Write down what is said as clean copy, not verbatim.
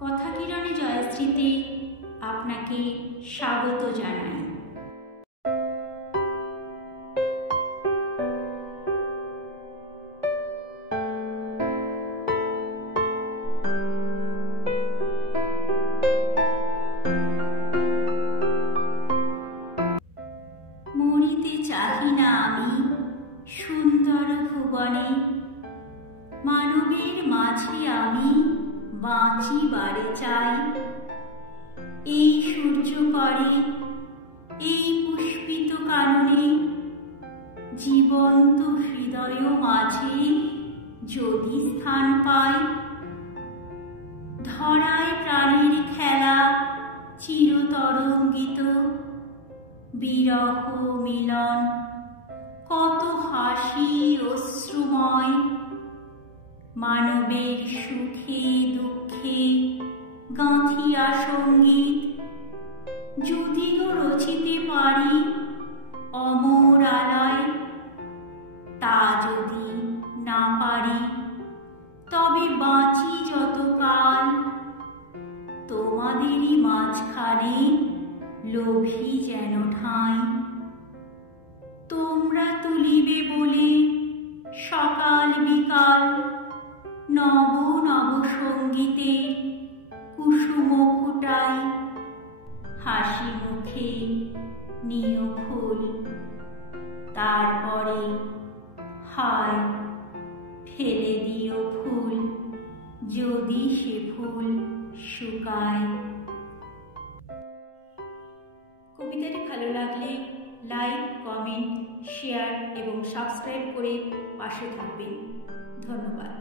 কথা কিরণে জয়শ্রীতে আপনাকে স্বাগত জানাই। মরিতে চাহি না আমি সুন্দর ভুবনে, মানবের মাঝে আমি বাঁচিবারে চাই। এই সূর্য করে এই পুষ্পিত কাননে, জীবন্ত হৃদয় মাঝে যদি স্থান পাই। ধরায় প্রাণের খেলা চিরতরঙ্গিত, বিরহ মিলন কত হাসি অশ্রুময়। মানবের সুখে দুঃখে গাঁথিয়া সঙ্গীত, যদি গো রচিতে পারি অমর আলয়। তা যদি না পারি তবে বাঁচি যতকাল, তোমাদেরই মাঝখানে লোভী যেন ঠাঁই। তোমরা তুলিবে বলে সকাল বিকাল, নব নব সঙ্গীতে কুসুম ফুটাই। হাসি মুখে নিয় ফুল, তারপরে হায় ফেলে দিও ফুল, যদি সে ফুল শুকায়। কবিতাটি ভালো লাগলে লাইক, কমেন্ট, শেয়ার এবং সাবস্ক্রাইব করে পাশে থাকবেন। ধন্যবাদ।